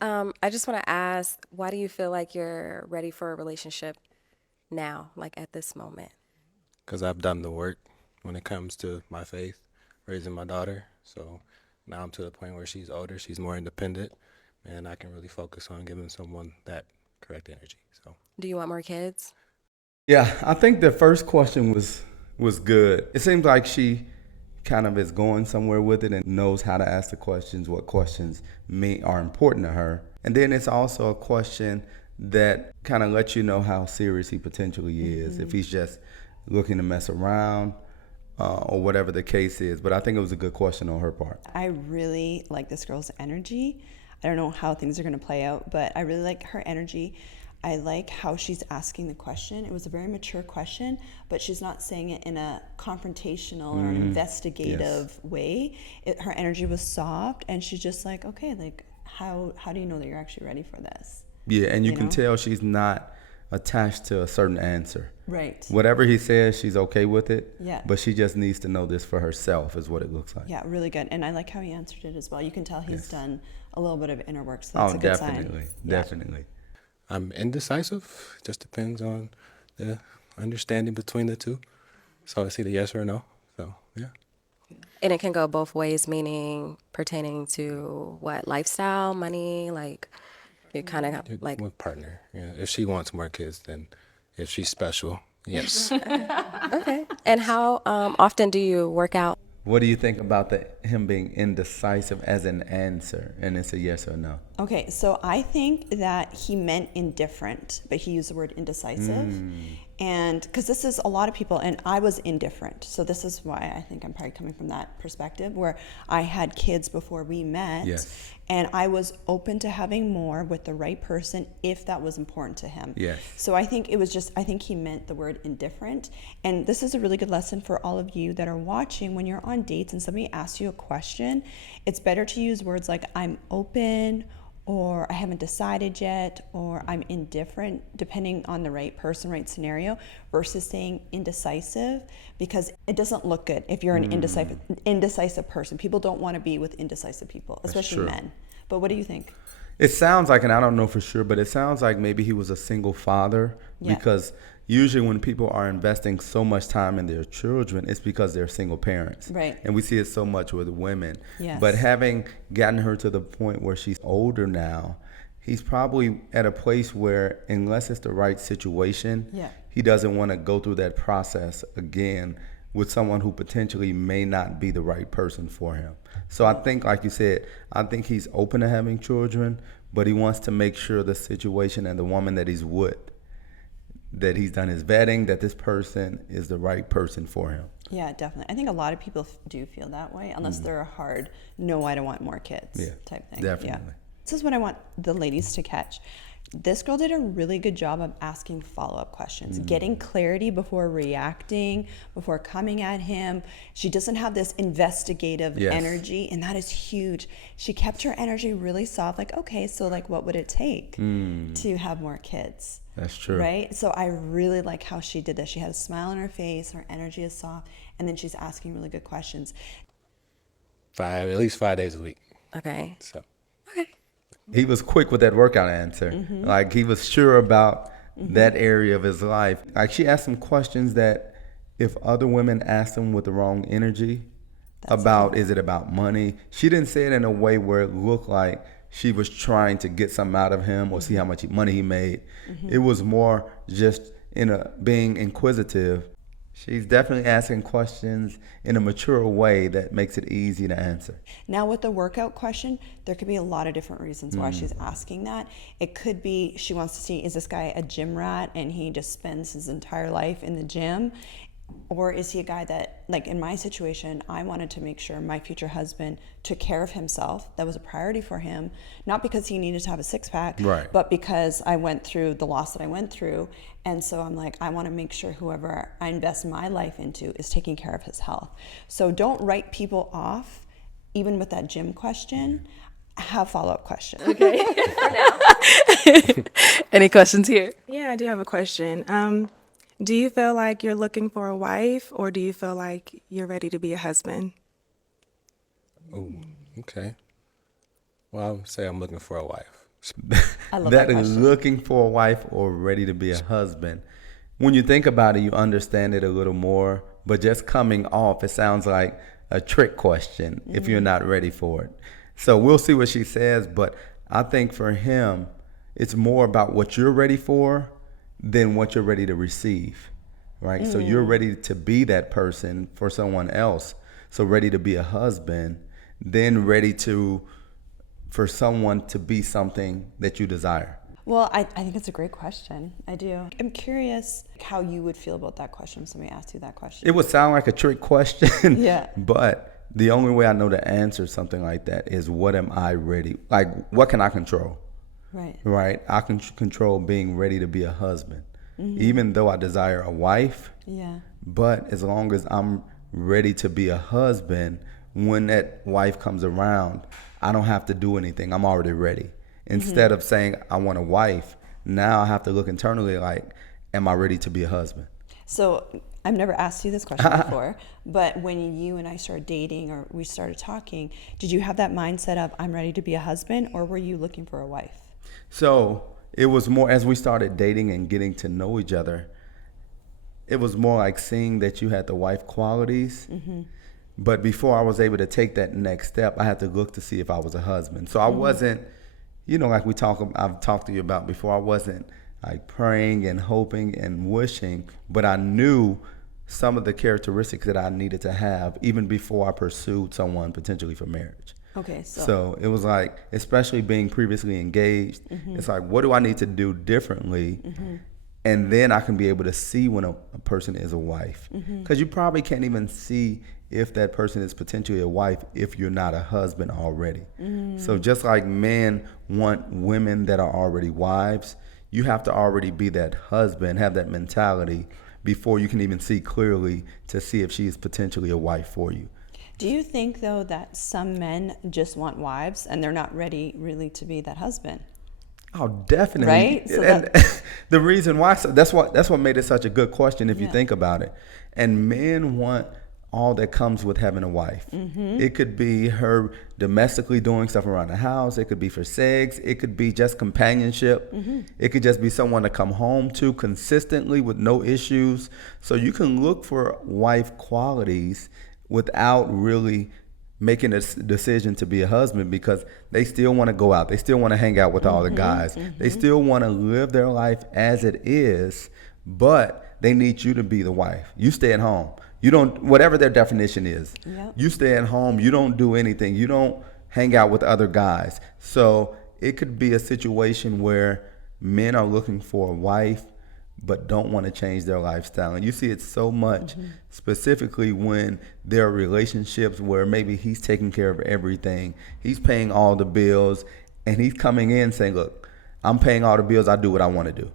I just want to ask, why do you feel like you're ready for a relationship now, like at this moment? Because I've done the work when it comes to my faith, raising my daughter. So now I'm to the point where she's older, she's more independent, and I can really focus on giving someone that correct energy. So Do you want more kids? Yeah, I think the first question was good. It seems like she kind of is going somewhere with it and knows how to ask the questions, what questions are important to her. And then it's also a question that kind of lets you know how serious he potentially is. If he's just looking to mess around or whatever the case is. But I think it was a good question on her part. I really like this girl's energy. I don't know how things are going to play out, but I really like her energy. I like how she's asking the question. It was a very mature question, but she's not saying it in a confrontational or an investigative way. Her energy was soft, and she's just like, okay, like how do you know that you're actually ready for this? Yeah, and you You can know? tell she's not attached to a certain answer. Right. Whatever he says, she's okay with it. Yeah. But she just needs to know this for herself, is what it looks like. Yeah, really good. And I like how he answered it as well. You can tell he's Yes. done a little bit of inner work, so that's Oh, a good definitely, sign. definitely. I'm indecisive. Just depends on the understanding between the two. So it's either yes or no. So yeah. And it can go both ways, meaning pertaining to what, lifestyle, money, like you kind of like, With partner. Yeah. If she wants more kids, then if she's special, yes. okay. And how often do you work out? What do you think about him being indecisive as an answer? And it's a yes or no. Okay, so I think that he meant indifferent, but he used the word indecisive. And because this is a lot of people, and I was indifferent. So this is why I think I'm probably coming from that perspective where I had kids before we met. Yes. And I was open to having more with the right person if that was important to him. Yes. So I think it was just, I think he meant the word indifferent. And this is a really good lesson for all of you that are watching. When you're on dates and somebody asks you a question, it's better to use words like I'm open, or I haven't decided yet, or I'm indifferent, depending on the right person, right scenario, versus saying indecisive, because it doesn't look good if you're an indecisive person. People don't want to be with indecisive people, especially true. men. But what do you think? It sounds like, and I don't know for sure, but it sounds like maybe he was a single father Yeah. because usually when people are investing so much time in their children, it's because they're single parents. Right. And we see it so much with women. Yes. But having gotten her to the point where she's older now, he's probably at a place where, unless it's the right situation, Yeah. he doesn't want to go through that process again with someone who potentially may not be the right person for him. So I think, like you said, I think he's open to having children, but he wants to make sure the situation and the woman that he's with, that he's done his vetting, that this person is the right person for him. Yeah, definitely. I think a lot of people do feel that way, unless they're a hard, no, I don't want more kids Yeah, type thing. definitely. Yeah. This is what I want the ladies to catch. This girl did a really good job of asking follow-up questions, getting clarity before reacting, before coming at him. She doesn't have this investigative Yes. energy, and that is huge. She kept her energy really soft, like, okay, so like what would it take to have more kids? That's true. Right? So I really like how she did this. She had a smile on her face, her energy is soft, and then she's asking really good questions. At least 5 days a week. Okay. So Okay. He was quick with that workout answer. Like he was sure about that area of his life. Like she asked him questions that if other women asked him with the wrong energy about, is it about money? She didn't say it in a way where it looked like she was trying to get something out of him or see how much money he made. It was more just in a being inquisitive. She's definitely asking questions in a mature way that makes it easy to answer. Now, with the workout question, there could be a lot of different reasons why she's asking that. It could be she wants to see, is this guy a gym rat and he just spends his entire life in the gym? Or is he a guy that, like in my situation, I wanted to make sure my future husband took care of himself. That was a priority for him, not because he needed to have a six pack, Right. but because I went through the loss that I went through. And so I'm like, I want to make sure whoever I invest my life into is taking care of his health. So don't write people off, even with that gym question. Have follow-up questions. Any questions here? Yeah, I do have a question. Do you feel like you're looking for a wife, or do you feel like you're ready to be a husband? okay. Well, I would say I'm looking for a wife. I love that that is question. looking for a wife or ready to be a husband. When you think about it, you understand it a little more. But just coming off, it sounds like a trick question if you're not ready for it. So we'll see what she says. But I think for him, it's more about what you're ready for than what you're ready to receive, right? So you're ready to be that person for someone else. So ready to be a husband, then ready to for someone to be something that you desire. Well, I think it's a great question. I do. I'm curious how you would feel about that question if somebody asked you that question. It would sound like a trick question, Yeah. but the only way I know to answer something like that is what am I ready? Like, what can I control? Right. Right? I can control being ready to be a husband, even though I desire a wife. Yeah. But as long as I'm ready to be a husband, when that wife comes around, I don't have to do anything. I'm already ready. Instead of saying I want a wife, now I have to look internally like, am I ready to be a husband? So I've never asked you this question before, but when you and I started dating or we started talking, did you have that mindset of I'm ready to be a husband, or were you looking for a wife? So it was more as we started dating and getting to know each other, it was more like seeing that you had the wife qualities. But before I was able to take that next step, I had to look to see if I was a husband. So I wasn't, like I've talked to you about before, I wasn't like praying and hoping and wishing, but I knew some of the characteristics that I needed to have even before I pursued someone potentially for marriage. Okay, So it was like, especially being previously engaged, it's like, what do I need to do differently? And then I can be able to see when a person is a wife. Because you probably can't even see if that person is potentially a wife if you're not a husband already. So just like men want women that are already wives, you have to already be that husband, have that mentality before you can even see clearly to see if she is potentially a wife for you. do you think though that some men just want wives and they're not ready really to be that husband? Oh, definitely. Right? So And the reason why, so that's what made it such a good question if you Yeah. think about it. And men want all that comes with having a wife. It could be her domestically doing stuff around the house. It could be for sex. It could be just companionship. It could just be someone to come home to consistently with no issues. So you can look for wife qualities without really making a decision to be a husband, because they still want to go out. They still want to hang out with all the guys. They still want to live their life as it is, but they need you to be the wife. You stay at home. You don't, whatever their definition is, Yep. you stay at home. You don't do anything. You don't hang out with other guys. So it could be a situation where men are looking for a wife but don't want to change their lifestyle. And you see it so much, specifically when there are relationships where maybe he's taking care of everything. He's paying all the bills, and he's coming in saying, look, I'm paying all the bills. I do what I want to do.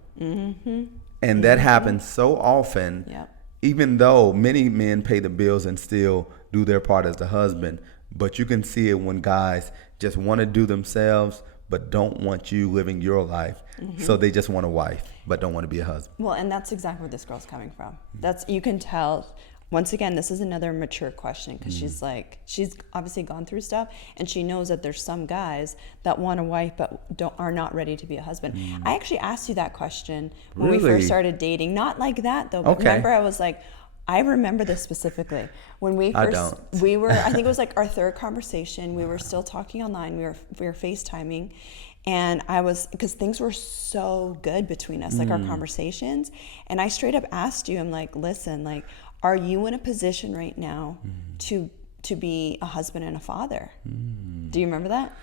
And that happens so often, Yep. even though many men pay the bills and still do their part as the husband. But you can see it when guys just want to do themselves but don't want you living your life. So they just want a wife but don't want to be a husband. Well, and that's exactly where this girl's coming from. That's, you can tell. Once again, this is another mature question, because she's obviously gone through stuff, and she knows that there's some guys that want a wife but are not ready to be a husband. I actually asked you that question when we Really? first started dating. Not like that though. But Okay. remember, I was like, I remember this specifically when we I first don't. we were. I think it was like our third conversation. We were still talking online. We were FaceTiming. And I was, because things were so good between us, like our conversations. And I straight up asked you, I'm like, listen, like, are you in a position right now to be a husband and a father? Do you remember that?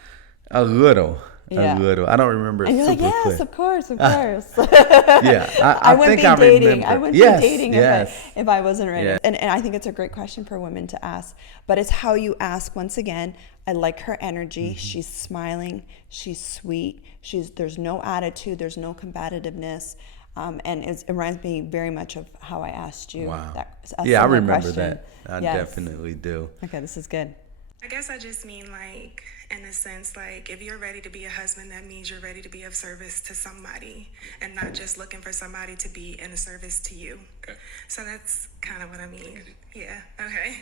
A little. Yeah. A little. I don't remember it And you're like, super yes, clear. of course, of course. Yeah, I wouldn't think be I dating. remember. I wouldn't Yes, be dating yes. if I wasn't ready. Yeah. And I think it's a great question for women to ask. But it's how you ask. Once again, I like her energy. She's smiling. She's sweet. There's no attitude. There's no combativeness. And it reminds me very much of how I asked you. Wow. A Yeah, I similar remember question. that. I Yes. definitely do. Okay, this is good. I guess I just mean, like, in a sense, like, if you're ready to be a husband, that means you're ready to be of service to somebody and not just looking for somebody to be in a service to you. Okay. So that's kind of what I mean. Yeah, okay.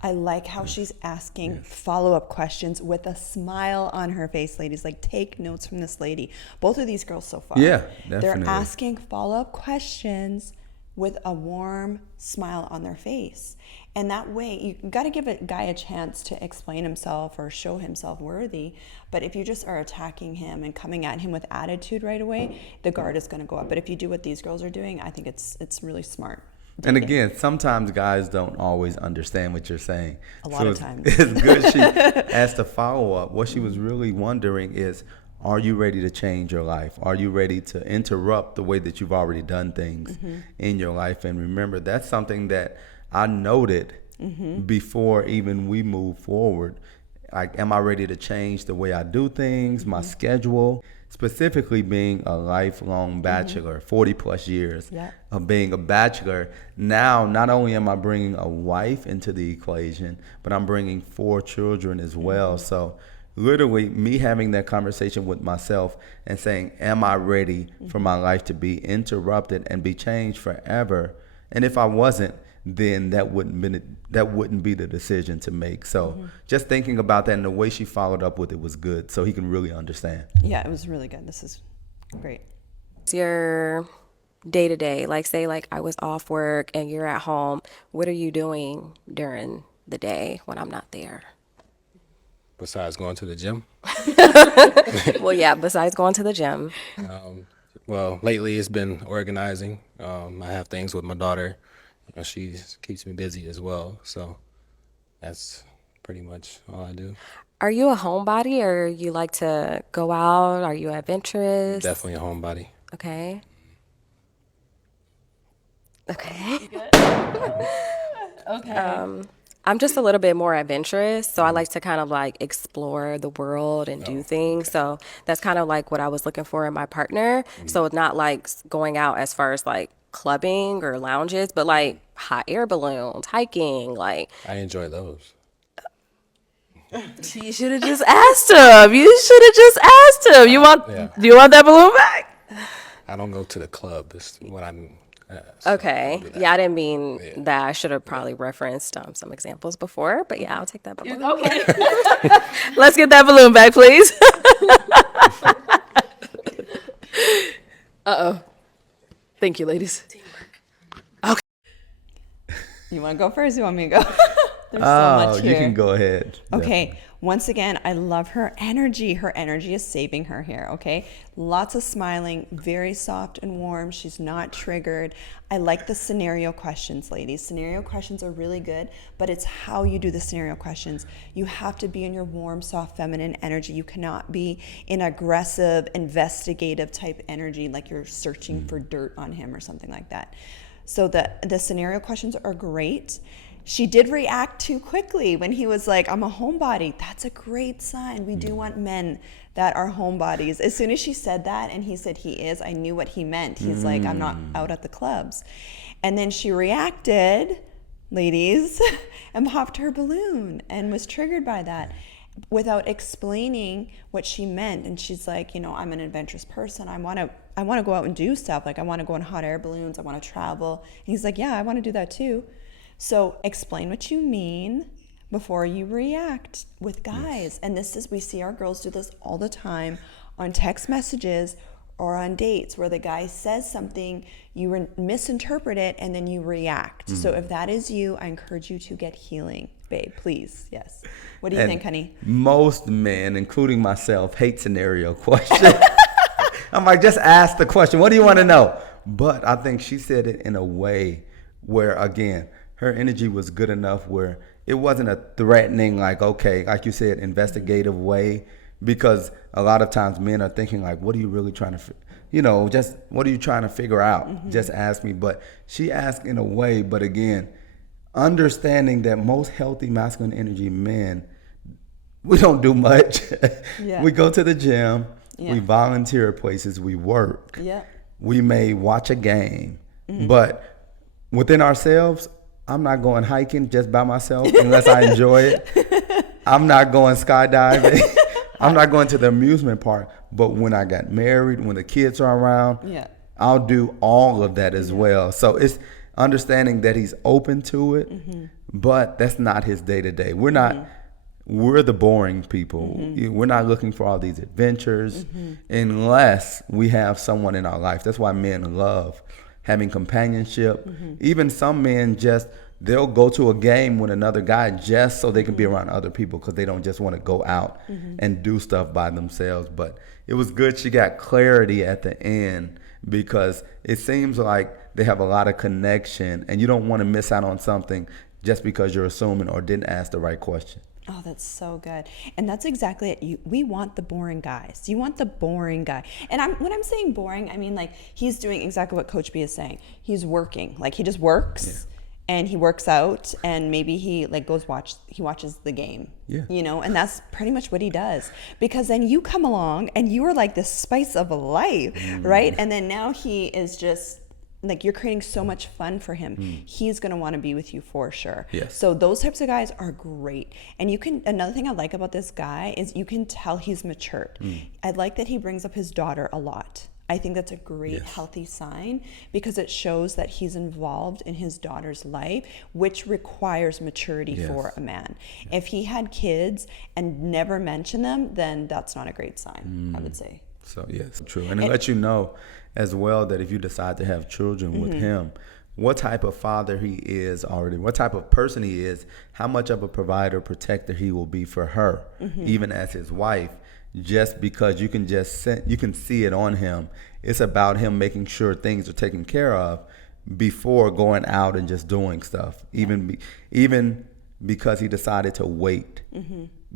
I like how she's asking follow-up questions with a smile on her face, ladies. Like, take notes from this lady. Both of these girls so far. Yeah, They're definitely. asking follow-up questions with a warm smile on their face. And that way, you got to give a guy a chance to explain himself or show himself worthy. But if you just are attacking him and coming at him with attitude right away, the guard is going to go up. But if you do what these girls are doing, I think it's really smart. And again, sometimes guys don't always understand what you're saying. A lot of times. It's good she asked a follow-up. What she was really wondering is, are you ready to change your life? Are you ready to interrupt the way that you've already done things in your life? And remember, that's something that I noted before even we move forward. Like, am I ready to change the way I do things, my schedule? Specifically being a lifelong bachelor, 40 plus years of being a bachelor. Now, not only am I bringing a wife into the equation, but I'm bringing 4 children as well. So literally me having that conversation with myself and saying, am I ready for my life to be interrupted and be changed forever? And if I wasn't, then that wouldn't be the decision to make. So just thinking about that and the way she followed up with it was good, so he can really understand. Yeah, it was really good. This is great. It's your day to day. Like, say, like I was off work and you're at home. What are you doing during the day when I'm not there? Besides going to the gym. Well, yeah, besides going to the gym. Well, lately it's been organizing. I have things with my daughter. She keeps me busy as well. So that's pretty much all I do. Are you a homebody or you like to go out? Are you adventurous? Definitely a homebody. Okay. Okay. Okay. I'm just a little bit more adventurous, so I like to kind of like explore the world and do things. So that's kind of like what I was looking for in my partner. So it's not like going out as far as like clubbing or lounges, but like hot air balloons, hiking, like I enjoy those. you should have just asked him. You should have just asked him. Do you want that balloon back? I don't go to the club. It's what I'm. Okay. Yeah, I didn't mean that. I should have probably referenced some examples before, but yeah, I'll take that balloon. Okay. Let's get that balloon back, please. Uh-oh. Thank you, ladies. You want to go first? You want me to go? There's so much here. You can go ahead. Okay. Once again, I love her energy. Her energy is saving her here, okay? Lots of smiling, very soft and warm. She's not triggered. I like the scenario questions, ladies. Scenario questions are really good, but it's how you do the scenario questions. You have to be in your warm, soft, feminine energy. You cannot be in aggressive, investigative type energy like you're searching for dirt on him or something like that. So the scenario questions are great. She did react too quickly when he was like, I'm a homebody. That's a great sign. We do want men that are homebodies. As soon as she said that and he said he is, I knew what he meant. He's like, I'm not out at the clubs. And then she reacted, ladies, and popped her balloon and was triggered by that without explaining what she meant. And she's like, you know, I'm an adventurous person. I want to go out and do stuff. Like I want to go on hot air balloons. I want to travel. And he's like, yeah, I want to do that too. So explain what you mean before you react with guys. And we see our girls do this all the time on text messages or on dates where the guy says something, you misinterpret it, and then you react. So if that is you, I encourage you to get healing, babe, please. Yes. What do you think, honey? Most men, including myself, hate scenario questions. I'm like, just ask the question. What do you want to know? But I think she said it in a way where, again, her energy was good enough where it wasn't a threatening, like, okay, like you said, investigative way, because a lot of times men are thinking like, what are you really trying to, just what are you trying to figure out? Just ask me. But she asked in a way, but again, understanding that most healthy masculine energy men, we don't do much. Yeah. We go to the gym, Yeah. we volunteer at places, we work. Yeah. We may watch a game, but within ourselves, I'm not going hiking just by myself unless I enjoy it. I'm not going skydiving. I'm not going to the amusement park. But when I got married, when the kids are around, I'll do all of that as well. So it's understanding that he's open to it, but that's not his day to day. We're the boring people. We're not looking for all these adventures unless we have someone in our life. That's why men love having companionship. Even some men they'll go to a game with another guy just so they can be around other people, because they don't just want to go out and do stuff by themselves. But it was good she got clarity at the end, because it seems like they have a lot of connection, and you don't want to miss out on something just because you're assuming or didn't ask the right question. Oh, that's so good. And that's exactly it. We want the boring guys. You want the boring guy. And when I'm saying boring, I mean like he's doing exactly what Coach B is saying. He's working. Like he just works and he works out, and maybe he like he watches the game. Yeah. You know, and that's pretty much what he does. Because then you come along and you are like the spice of life, right? And then now he is just like, you're creating so much fun for him. He's going to want to be with you for sure. Yes. So those types of guys are great. And another thing I like about this guy is you can tell he's matured. I like that he brings up his daughter a lot. I think that's a great, healthy sign, because it shows that he's involved in his daughter's life, which requires maturity for a man. If he had kids and never mentioned them, then that's not a great sign, I would say. So yes, true. And it lets you know as well that if you decide to have children with him, what type of father he is already, what type of person he is, how much of a provider, protector he will be for her, even as his wife. Just because you can see it on him. It's about him making sure things are taken care of before going out and just doing stuff. Even because he decided to wait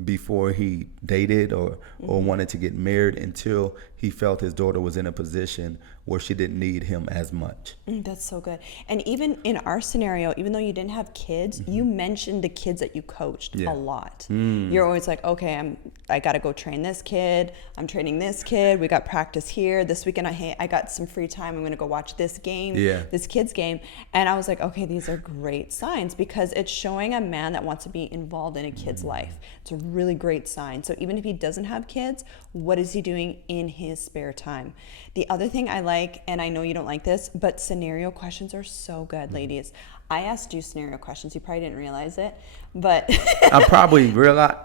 before he dated or wanted to get married until he felt his daughter was in a position where she didn't need him as much. That's so good. And even in our scenario, even though you didn't have kids, you mentioned the kids that you coached a lot. You're always like, okay, I got to go train this kid. I'm training this kid. We got practice here. This weekend, I got some free time. I'm going to go watch this game, this kid's game. And I was like, okay, these are great signs, because it's showing a man that wants to be involved in a kid's life. It's a really great sign. So even if he doesn't have kids, what is he doing in his spare time? The other thing I like, and I know you don't like this, but scenario questions are so good, ladies. I asked you scenario questions. You probably didn't realize it, but I probably realize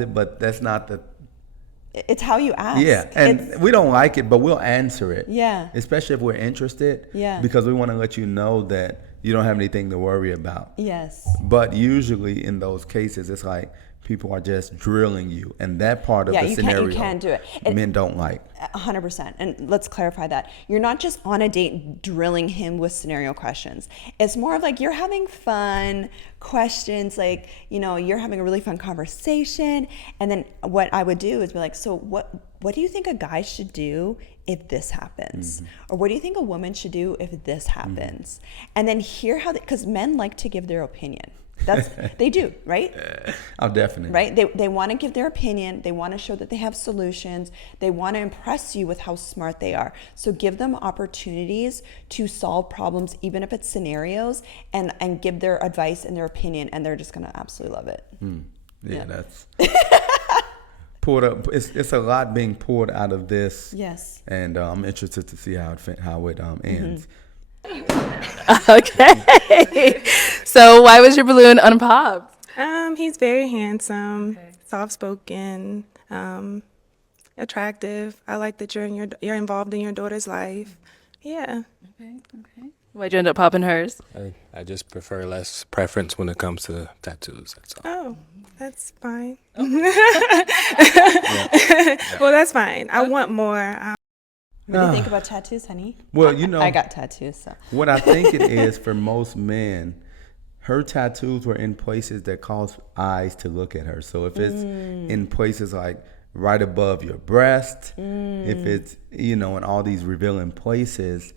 it, but that's not the. It's how you ask. Yeah, and we don't like it, but we'll answer it. Yeah. Especially if we're interested. Yeah. Because we want to let you know that you don't have anything to worry about. Yes. But usually in those cases, it's like people are just drilling you, and that part of the scenario, you can't do it. Men don't like. 100%. And let's clarify that. You're not just on a date drilling him with scenario questions. It's more of like you're having fun questions, like, you know, you're having a really fun conversation. And then what I would do is be like, so what do you think a guy should do if this happens? Or what do you think a woman should do if this happens? And then hear how, because men like to give their opinion. They do, right? Oh, definitely. Right? They want to give their opinion. They want to show that they have solutions. They want to impress you with how smart they are. So give them opportunities to solve problems, even if it's scenarios, and give their advice and their opinion, and they're just going to absolutely love it. Yeah, that's pulled up. It's a lot being pulled out of this. Yes. And I'm interested to see how it ends. Okay. So why was your balloon unpopped? He's very handsome, soft-spoken, attractive. I like that you're involved in your daughter's life. Yeah. Okay. Why'd you end up popping hers? I just prefer less preference when it comes to tattoos. That's all. Oh, that's fine. Well, that's fine. I want more. What do you think about tattoos, honey? Well, you know, I got tattoos, so. what I think it is for most men, her tattoos were in places that cause eyes to look at her. So if it's in places like right above your breast, if it's, you know, in all these revealing places,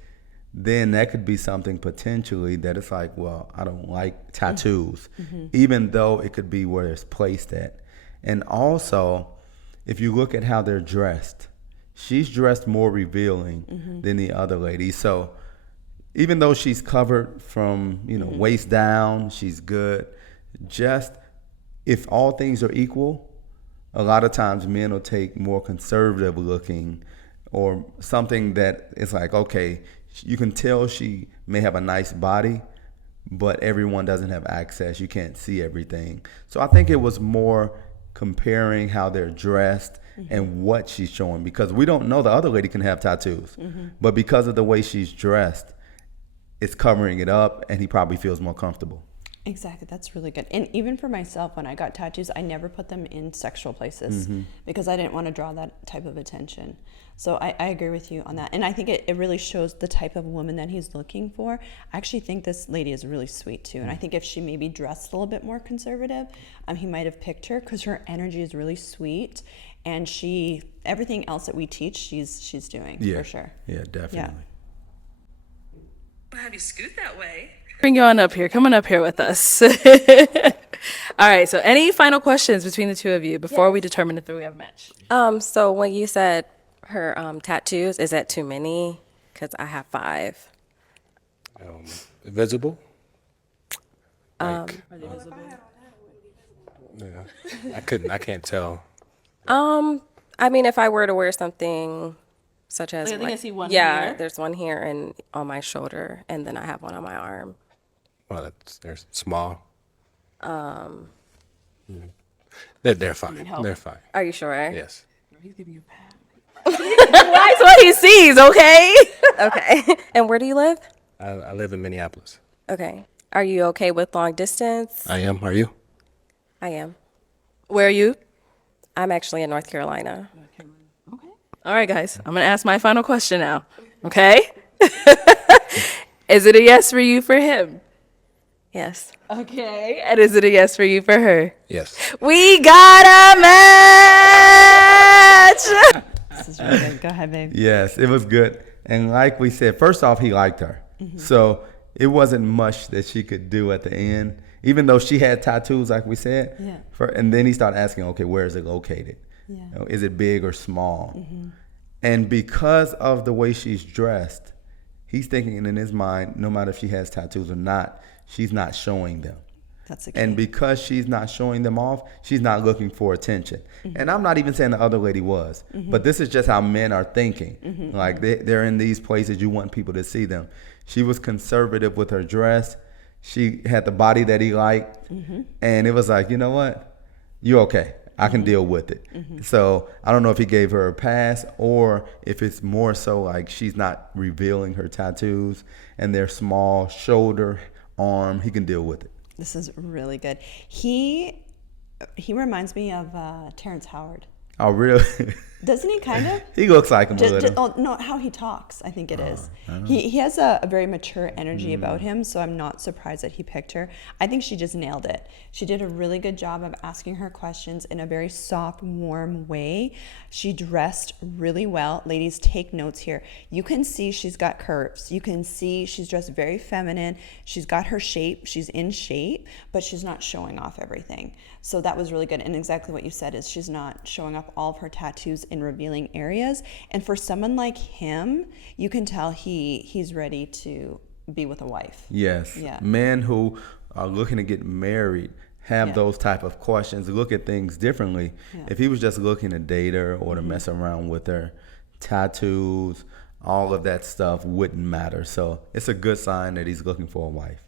then that could be something potentially that it's like, well, I don't like tattoos, even though it could be where it's placed at. And also, if you look at how they're dressed, she's dressed more revealing than the other lady. So even though she's covered from, you know, waist down, she's good. Just if all things are equal, a lot of times men will take more conservative looking or something that is like, okay, you can tell she may have a nice body, but everyone doesn't have access. You can't see everything. So I think it was more comparing how they're dressed and what she's showing, because we don't know the other lady can have tattoos, but because of the way she's dressed, it's covering it up, and he probably feels more comfortable. Exactly. That's really good. And even for myself, when I got tattoos, I never put them in sexual places because I didn't want to draw that type of attention. So I agree with you on that. And I think it really shows the type of woman that he's looking for. I actually think this lady is really sweet too. And I think if she maybe dressed a little bit more conservative, he might have picked her, because her energy is really sweet. And everything else that we teach, she's doing for sure. Yeah, definitely. Yeah. I'll have you scoot that way. Bring you on up here. Come on up here with us. All right. So, any final questions between the two of you before we determine if we have a match? So when you said her tattoos, is that too many? Because I have 5. Visible? Like, yeah, I can't tell. I mean, if I were to wear something such as, I think I see one yeah, here. there's one here and on my shoulder, and then I have one on my arm. Well, they're small. They're fine. They're fine. Are you sure? Yes. He's giving you a pat. That's what he sees, okay? Okay. And where do you live? I live in Minneapolis. Okay. Are you okay with long distance? I am. Are you? I am. Where are you? I'm actually in North Carolina. Okay. All right, guys. I'm going to ask my final question now. Okay? Is it a yes for you for him? Yes. Okay. And is it a yes for you for her? Yes. We got a match! This is really good. Go ahead, babe. Yes, it was good. And like we said, first off, he liked her. So it wasn't much that she could do at the end, even though she had tattoos, like we said. Yeah. And then he started asking, okay, where is it located? Yeah. You know, is it big or small? And because of the way she's dressed, he's thinking in his mind, no matter if she has tattoos or not, she's not showing them. That's a key. And because she's not showing them off, she's not looking for attention. And I'm not even saying the other lady was, but this is just how men are thinking. Like they're in these places, you want people to see them. She was conservative with her dress. She had the body that he liked. And it was like, you know what? You're okay. I can deal with it. So I don't know if he gave her a pass or if it's more so like she's not revealing her tattoos and they're small, shoulder, arm. He can deal with it. This is really good. He reminds me of Terrence Howard. Oh, really? Doesn't he kind of? He looks like him a little. Oh, no, how he talks, I think it is. He has a very mature energy about him, so I'm not surprised that he picked her. I think she just nailed it. She did a really good job of asking her questions in a very soft, warm way. She dressed really well. Ladies, take notes here. You can see she's got curves. You can see she's dressed very feminine. She's got her shape. She's in shape, but she's not showing off everything. So that was really good. And exactly what you said is she's not showing off all of her tattoos in revealing areas. And for someone like him, you can tell he's ready to be with a wife. Yes. Yeah. Men who are looking to get married have those type of questions, look at things differently. Yeah. If he was just looking to date her or to mess around with her, tattoos, all of that stuff wouldn't matter. So it's a good sign that he's looking for a wife.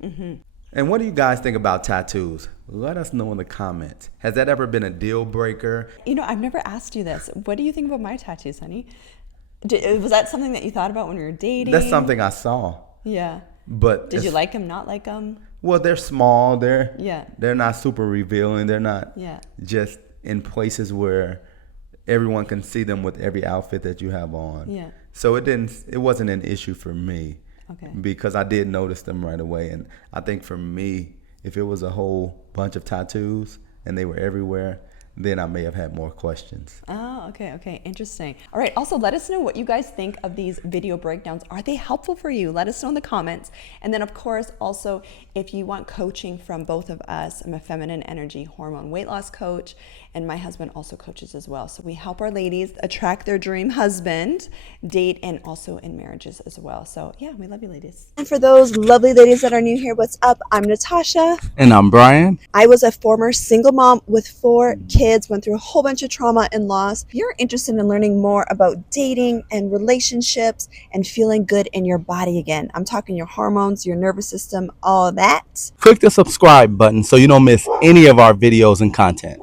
And what do you guys think about tattoos? Let us know in the comments. Has that ever been a deal breaker? You know, I've never asked you this. What do you think about my tattoos, honey? Was that something that you thought about when we were dating? That's something I saw. Yeah. But Did you like them, not like them? Well, they're small. They're not super revealing. They're not just in places where everyone can see them with every outfit that you have on. Yeah. So it wasn't an issue for me. Okay. Because I did notice them right away. And I think for me, if it was a whole bunch of tattoos and they were everywhere, then I may have had more questions. Oh, okay. Interesting. All right. Also, let us know what you guys think of these video breakdowns. Are they helpful for you? Let us know in the comments. And then, of course, also, if you want coaching from both of us, I'm a feminine energy hormone weight loss coach. And my husband also coaches as well. So we help our ladies attract their dream husband, date, and also in marriages as well. So yeah, we love you ladies. And for those lovely ladies that are new here, what's up? I'm Natasha. And I'm Brian. I was a former single mom with 4 kids, went through a whole bunch of trauma and loss. If you're interested in learning more about dating and relationships and feeling good in your body again, I'm talking your hormones, your nervous system, all that. Click the subscribe button so you don't miss any of our videos and content.